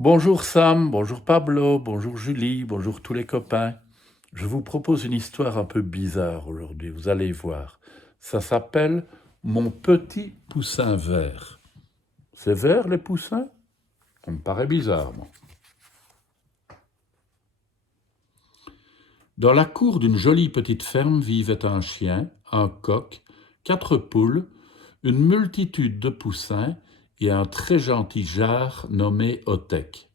Bonjour Sam, bonjour Pablo, bonjour Julie, bonjour tous les copains. Je vous propose une histoire un peu bizarre aujourd'hui, vous allez voir. Ça s'appelle Mon petit poussin vert. C'est vert les poussins? Ça me paraît bizarre, moi. Dans la cour d'une jolie petite ferme vivaient un chien, un coq, 4 poules, une multitude de poussins et un très gentil jar nommé Otek.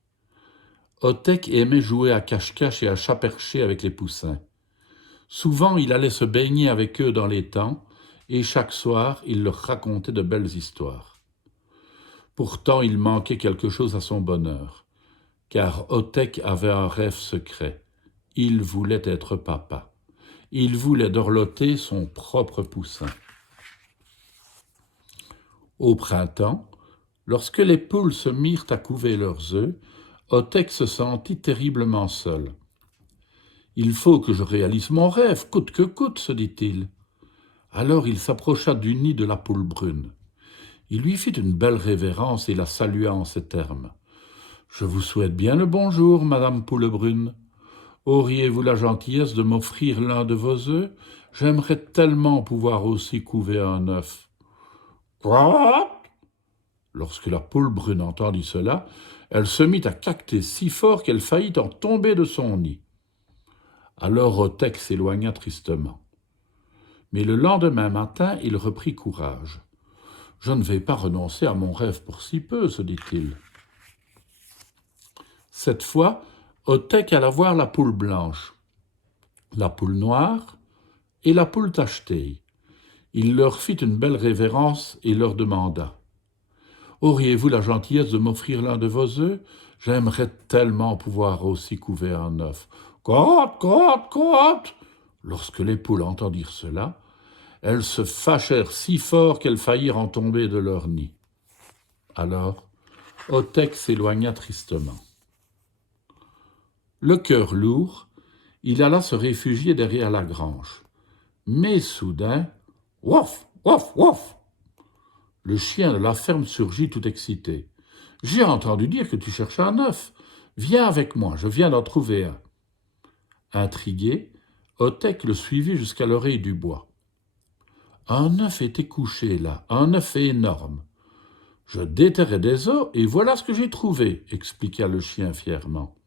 Otek aimait jouer à cache-cache et à chat perché avec les poussins. Souvent, il allait se baigner avec eux dans l'étang, et chaque soir, il leur racontait de belles histoires. Pourtant, il manquait quelque chose à son bonheur, car Otek avait un rêve secret. Il voulait être papa. Il voulait dorloter son propre poussin. Au printemps, lorsque les poules se mirent à couver leurs œufs, Otek se sentit terriblement seul. « Il faut que je réalise mon rêve, coûte que coûte, se dit-il. Alors il s'approcha du nid de la poule brune. Il lui fit une belle révérence et la salua en ces termes. « Je vous souhaite bien le bonjour, madame poule brune. Auriez-vous la gentillesse de m'offrir l'un de vos œufs? J'aimerais tellement pouvoir aussi couver un œuf. » Quoi? Lorsque la poule brune entendit cela, elle se mit à caqueter si fort qu'elle faillit en tomber de son nid. Alors Otek s'éloigna tristement. Mais le lendemain matin, il reprit courage. « Je ne vais pas renoncer à mon rêve pour si peu, se dit-il. » Cette fois, Otek alla voir la poule blanche, la poule noire et la poule tachetée. Il leur fit une belle révérence et leur demanda « Auriez-vous la gentillesse de m'offrir l'un de vos œufs? J'aimerais tellement pouvoir aussi couver un œuf. »« Crotte, crotte, crotte !» Lorsque les poules entendirent cela, elles se fâchèrent si fort qu'elles faillirent en tomber de leur nid. Alors, Otek s'éloigna tristement. Le cœur lourd, il alla se réfugier derrière la grange. Mais soudain, wouf, wouf, wouf! Le chien de la ferme surgit tout excité. « J'ai entendu dire que tu cherches un œuf. Viens avec moi, je viens d'en trouver un. » Intrigué, Otek le suivit jusqu'à l'oreille du bois. Un œuf était couché là, un œuf énorme. « Je déterrais des os et voilà ce que j'ai trouvé, » expliqua le chien fièrement.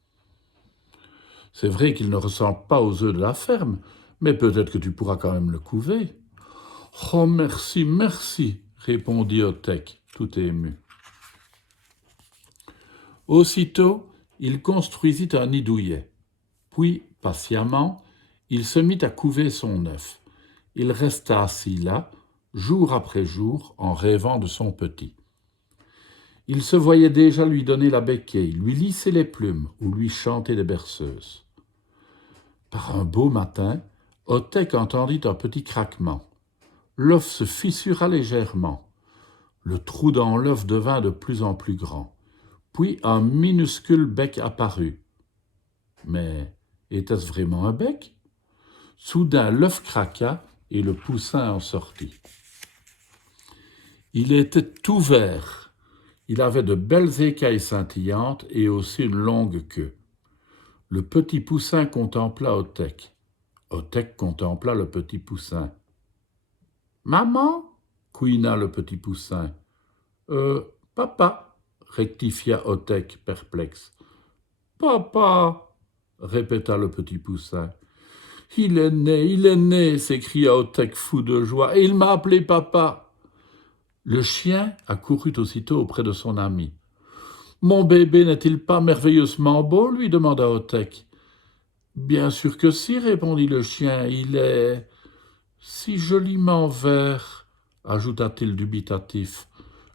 « C'est vrai qu'il ne ressemble pas aux œufs de la ferme, mais peut-être que tu pourras quand même le couver. »« Oh, merci, merci, » répondit Otek, tout ému. Aussitôt, il construisit un nid douillet. Puis, patiemment, il se mit à couver son œuf. Il resta assis là, jour après jour, en rêvant de son petit. Il se voyait déjà lui donner la béquille, lui lisser les plumes ou lui chanter des berceuses. Par un beau matin, Otek entendit un petit craquement. L'œuf se fissura légèrement. Le trou dans l'œuf devint de plus en plus grand. Puis un minuscule bec apparut. Mais était-ce vraiment un bec? Soudain, l'œuf craqua et le poussin en sortit. Il était tout vert. Il avait de belles écailles scintillantes et aussi une longue queue. Le petit poussin contempla Otek. Otek contempla le petit poussin. « Maman ?» couina le petit poussin. « Papa » rectifia Otek, perplexe. « Papa » répéta le petit poussin. « Il est né » s'écria Otek fou de joie, « et il m'a appelé papa. » Le chien accourut aussitôt auprès de son ami. « Mon bébé n'est-il pas merveilleusement beau ?» lui demanda Otek. « Bien sûr que si, » répondit le chien, « il est si joliment vert, » ajouta-t-il dubitatif.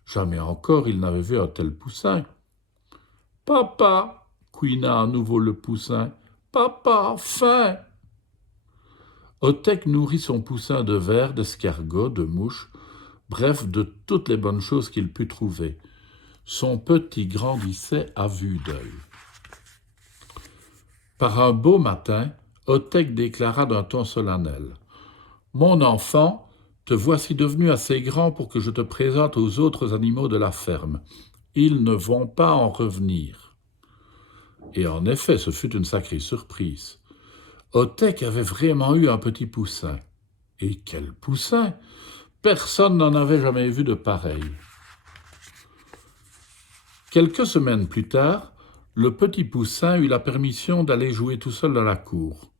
Jamais encore il n'avait vu un tel poussin. « Papa » couina à nouveau le poussin, « papa, faim !» Otek nourrit son poussin de vers, d'escargots, de mouches, bref, de toutes les bonnes choses qu'il put trouver. Son petit grandissait à vue d'œil. Par un beau matin, Otek déclara d'un ton solennel. « Mon enfant, te voici devenu assez grand pour que je te présente aux autres animaux de la ferme. Ils ne vont pas en revenir. » Et en effet, ce fut une sacrée surprise. Otek avait vraiment eu un petit poussin. Et quel poussin! Personne n'en avait jamais vu de pareil. Quelques semaines plus tard, le petit poussin eut la permission d'aller jouer tout seul dans la cour.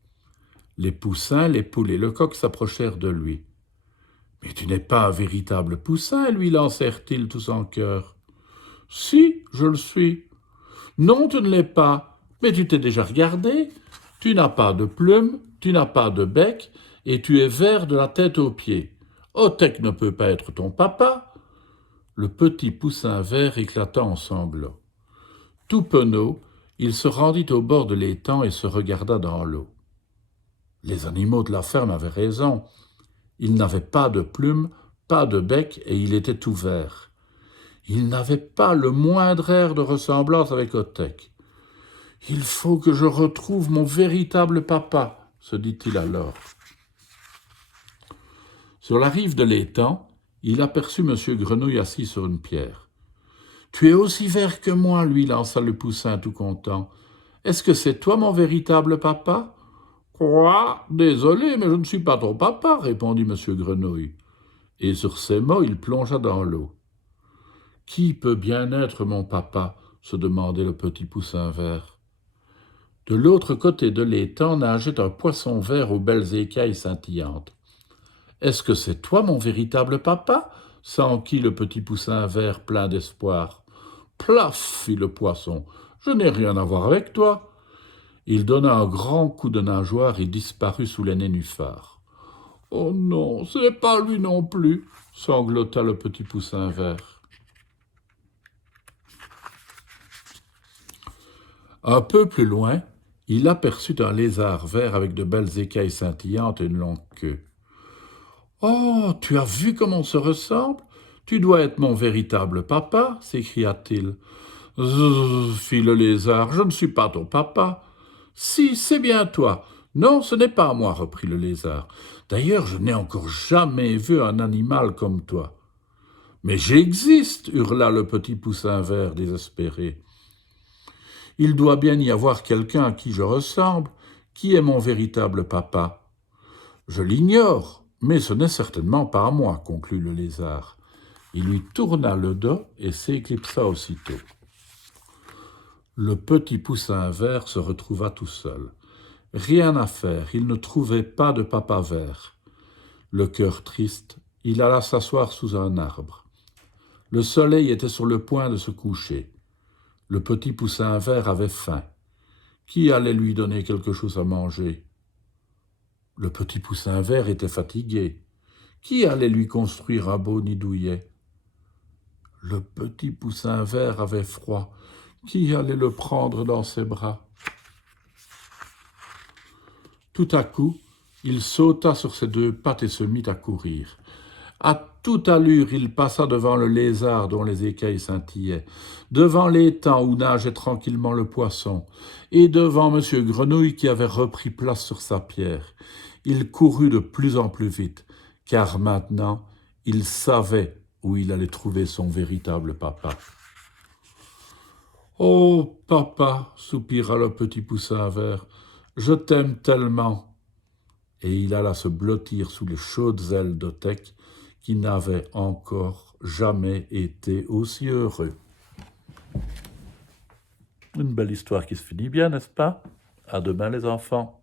Les poussins, les poules et le coq s'approchèrent de lui. « Mais tu n'es pas un véritable poussin, lui lancèrent-ils tous en chœur. « Si, je le suis. »« Non, tu ne l'es pas. Mais tu t'es déjà regardé. Tu n'as pas de plumes, tu n'as pas de bec, et tu es vert de la tête aux pieds. Otek ne peut pas être ton papa. » Le petit poussin vert éclata en sanglots. Tout penaud, il se rendit au bord de l'étang et se regarda dans l'eau. Les animaux de la ferme avaient raison. Il n'avait pas de plumes, pas de bec, et il était tout vert. Il n'avait pas le moindre air de ressemblance avec Otek. « Il faut que je retrouve mon véritable papa, » se dit-il alors. Sur la rive de l'étang, il aperçut M. Grenouille assis sur une pierre. « Tu es aussi vert que moi, lui lança le poussin tout content. Est-ce que c'est toi mon véritable papa ?»« Quoi ? Désolé, mais je ne suis pas ton papa, répondit M. Grenouille. Et sur ces mots, il plongea dans l'eau. Qui peut bien être mon papa ? Se demandait le petit poussin vert. De l'autre côté de l'étang nageait un poisson vert aux belles écailles scintillantes. « Est-ce que c'est toi mon véritable papa ?» s'enquit le petit poussin vert plein d'espoir. « Plaf !» fit le poisson. « Je n'ai rien à voir avec toi. » Il donna un grand coup de nageoire et disparut sous les nénuphars. « Oh non, ce n'est pas lui non plus !» sanglota le petit poussin vert. Un peu plus loin, il aperçut un lézard vert avec de belles écailles scintillantes et une longue queue. « Oh, tu as vu comme on se ressemble ? Tu dois être mon véritable papa !» s'écria-t-il. « Zzzz !» fit le lézard, « je ne suis pas ton papa. »« Si, c'est bien toi. »« Non, ce n'est pas moi, » reprit le lézard. « D'ailleurs, je n'ai encore jamais vu un animal comme toi. »« Mais j'existe !» hurla le petit poussin vert désespéré. « Il doit bien y avoir quelqu'un à qui je ressemble. Qui est mon véritable papa ? » « Je l'ignore, mais ce n'est certainement pas moi, » conclut le lézard. Il lui tourna le dos et s'éclipsa aussitôt. Le petit poussin vert se retrouva tout seul. Rien à faire, il ne trouvait pas de papa vert. Le cœur triste, il alla s'asseoir sous un arbre. Le soleil était sur le point de se coucher. Le petit poussin vert avait faim. Qui allait lui donner quelque chose à manger ? Le petit poussin vert était fatigué. Qui allait lui construire un beau nid douillet ? Le petit poussin vert avait froid. Qui allait le prendre dans ses bras ? Tout à coup, il sauta sur ses deux pattes et se mit à courir. À toute allure, il passa devant le lézard dont les écailles scintillaient, devant l'étang où nageait tranquillement le poisson, et devant M. Grenouille qui avait repris place sur sa pierre. Il courut de plus en plus vite, car maintenant, il savait où il allait trouver son véritable papa. « Oh, papa !» soupira le petit poussin vert, « je t'aime tellement !» Et il alla se blottir sous les chaudes ailes d'Otek, qui n'avait encore jamais été aussi heureux. Une belle histoire qui se finit bien, n'est-ce pas ? À demain les enfants.